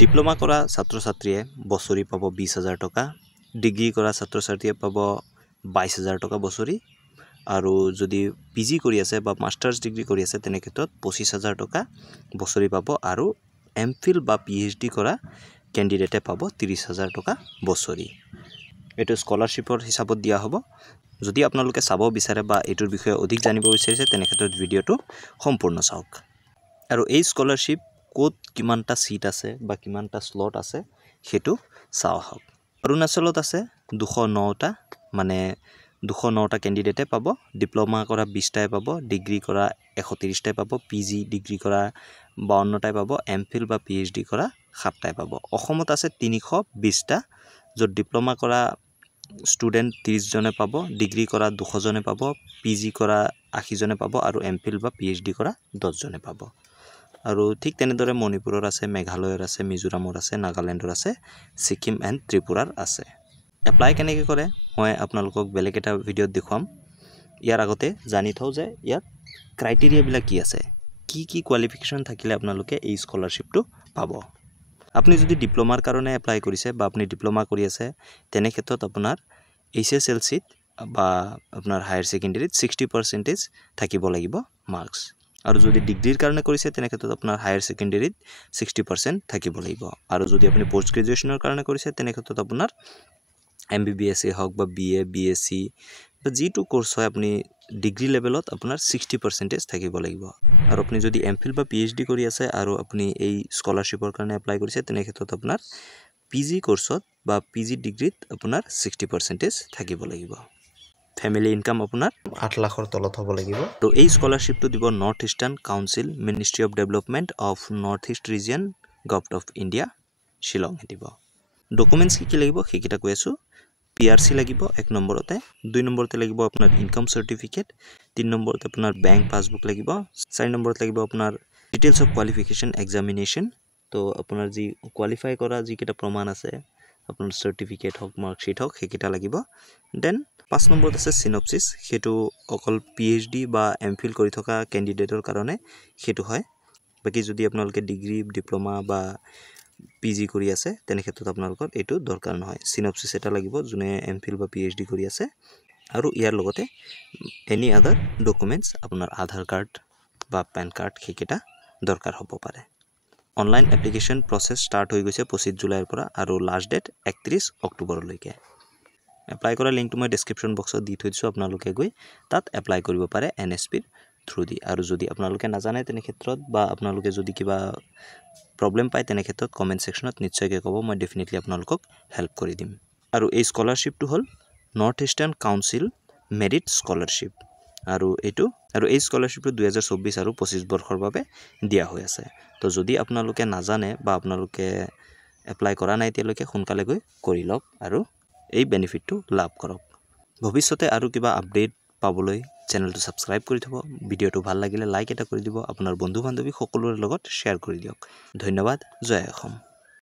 Diploma কৰা ছাত্ৰ-ছাত্ৰীয়ে বছৰি পাব 20,000 টকা, ডিগ্ৰী কৰা ছাত্ৰ-ছাত্ৰীয়ে পাব 22,000 টকা বছৰি, আৰু যদি পিজি কৰি আছে বা মাষ্টাৰ্ছ ডিগ্ৰী কৰি আছে তেনে ক্ষেত্ৰত 25,000 টকা বছৰি পাব, আৰু এমফিল বা পিএইচডি কৰা কেণ্ডিডেটে পাব 30,000 টকা বছৰি। এইটো স্কলাৰশ্বিপৰ হিচাপত দিয়া হ'ব। যদি আপোনালোকে চাব বিচাৰে বা এইটোৰ বিষয়ে অধিক জানিব বিচাৰিছে তেনে ক্ষেত্ৰত ভিডিঅ'টো সম্পূৰ্ণ চাওক। আৰু এই স্কলাৰশ্বিপ ক'ত কিমানটা সিট আছে বা কিমানটা স্লট আছে সেইটো চাও আহক। অৰুণাচলত আছে 209টা, মানে 209টা কেণ্ডিডেটে পাব। ডিপ্লোমা কৰা 20টাই পাব, ডিগ্ৰী কৰা 130টাই পাব, পিজি ডিগ্ৰী কৰা 52টাই পাব, এমফিল বা পিএইচডি কৰা 7টাই পাব। অসমত আছে 320টা, য'ত ডিপ্লোমা কৰা ষ্টুডেণ্ট 30জনে পাব, ডিগ্ৰী কৰা 200জনে পাব, পিজি কৰা 80জনে পাব, আৰু এমফিল বা পিএইচডি কৰা 10জনে পাব। আৰু ঠিক তেনেদৰে মণিপুৰৰ আছে, মেঘালয়ৰ আছে, মিজোৰামৰ আছে, নাগালেণ্ডৰ আছে, ছিকিম এণ্ড ত্ৰিপুৰাৰ আছে। এপ্লাই কেনেকৈ কৰে মই আপোনালোকক বেলেগ এটা ভিডিঅ'ত দেখুৱাম। ইয়াৰ আগতে জানি থওঁ যে ইয়াত ক্ৰাইটেৰিয়াবিলাক কি আছে, কি কোৱালিফিকেশ্যন থাকিলে আপোনালোকে এই স্কলাৰশ্বিপটো পাব। আপুনি যদি ডিপ্লোমাৰ কাৰণে এপ্লাই কৰিছে বা আপুনি ডিপ্লোমা কৰি আছে তেনে ক্ষেত্ৰত আপোনাৰ HSLCত বা আপোনাৰ হায়াৰ ছেকেণ্ডেৰীত 60% থাকিব লাগিব মাৰ্কছ। আৰু যদি ডিগ্ৰীৰ কাৰণে কৰিছে তেনে ক্ষেত্ৰত আপোনাৰ হায়াৰ ছেকেণ্ডেৰীত 60% থাকিব লাগিব। আৰু যদি আপুনি পোষ্ট গ্ৰেজুৱেশ্যনৰ কাৰণে কৰিছে তেনে ক্ষেত্ৰত আপোনাৰ MBBS হওক বা BA BSc বা যিটো কোৰ্চ হয় আপুনি ডিগ্ৰী লেভেলত আপোনাৰ 60% থাকিব লাগিব। আৰু আপুনি যদি এমফিল বা PhD কৰি আছে আৰু আপুনি এই স্কলাৰশ্বিপৰ কাৰণে এপ্লাই কৰিছে তেনে ক্ষেত্ৰত আপোনাৰ পিজি কোৰ্চত বা পিজি ডিগ্ৰীত আপোনাৰ 60% থাকিব লাগিব। ফেমিলি ইনকাম আপোনাৰ 8 লাখৰ তলত হ'ব লাগিব। আৰু এই স্কলাৰশ্বিপটো দিব north eastern council, ministry of development of north east region, government of India, Shillong দিব। ডকুমেণ্টছ কি লাগিব সেইকেইটা কৈ আছোঁ। PRC লাগিব 1 নম্বৰতে, 2 নম্বৰতে লাগিব আপোনাৰ ইনকাম চাৰ্টিফিকেট, 3 নম্বৰতে আপোনাৰ বেংক পাছবুক লাগিব, 4 নম্বৰত লাগিব আপোনাৰ ডিটেইলছ অফ কোৱালিফিকেশ্যন এক্সামিনেশ্যন। তো আপোনাৰ যি কোৱালিফাই কৰা যিকেইটা প্ৰমাণ আছে আপোনাৰ চাৰ্টিফিকেট হওক মাৰ্কশ্বিট হওক সেইকেইটা লাগিব। দেন 5 নম্বৰত আছে চিনপচিছ, সেইটো অকল PhD বা এমফিল কৰি থকা কেণ্ডিডেটৰ কাৰণে সেইটো হয়। বাকী যদি আপোনালোকে ডিগ্ৰী ডিপ্লোমা বা পিজি কৰি আছে তেনে ক্ষেত্ৰত আপোনালোকৰ এইটো দৰকাৰ নহয়। চিনপচিছ এটা লাগিব যোনে এমফিল বা PhD কৰি আছে, আৰু ইয়াৰ লগতে এনি আদাৰ ডকুমেণ্টছ আপোনাৰ আধাৰ কাৰ্ড বা পেন কাৰ্ড সেইকেইটা দৰকাৰ হ'ব পাৰে। অনলাইন এপ্লিকেশ্যন প্ৰচেছ ষ্টাৰ্ট হৈ গৈছে 25 জুলাইৰ পৰা, আৰু লাষ্ট ডেট 31 অক্টোবৰলৈকে। এপ্লাই কৰা লিংকটো মই ডেছক্ৰিপশ্যন বক্সত দি থৈ দিছোঁ, আপোনালোকে গৈ তাত এপ্লাই কৰিব পাৰে NSPৰ থ্ৰু দি। আৰু যদি আপোনালোকে নাজানে তেনে ক্ষেত্ৰত বা আপোনালোকে যদি কিবা প্ৰব্লেম পায় তেনে ক্ষেত্ৰত কমেণ্ট ছেকশ্যনত নিশ্চয়কৈ ক'ব, মই ডেফিনেটলি আপোনালোকক হেল্প কৰি দিম। আৰু এই স্কলাৰশ্বিপটো হ'ল north eastern council merit scholarship, আৰু এই স্কলাৰশ্বিপটো 2024 আৰু 25 বৰ্ষৰ বাবে দিয়া হৈ আছে। তো যদি আপোনালোকে নাজানে বা আপোনালোকে এপ্লাই কৰা নাই এতিয়ালৈকে সোনকালে গৈ কৰি লওক আৰু এই বেনিফিটটো লাভ কৰক। ভৱিষ্যতে আৰু কিবা আপডেট পাবলৈ চেনেলটো ছাবস্ক্ৰাইব কৰি থ'ব। ভিডিঅ'টো ভাল লাগিলে লাইক এটা কৰি দিব, আপোনাৰ বন্ধু বান্ধৱী সকলোৰে লগত শ্বেয়াৰ কৰি দিয়ক। ধন্যবাদ। জয় অসম।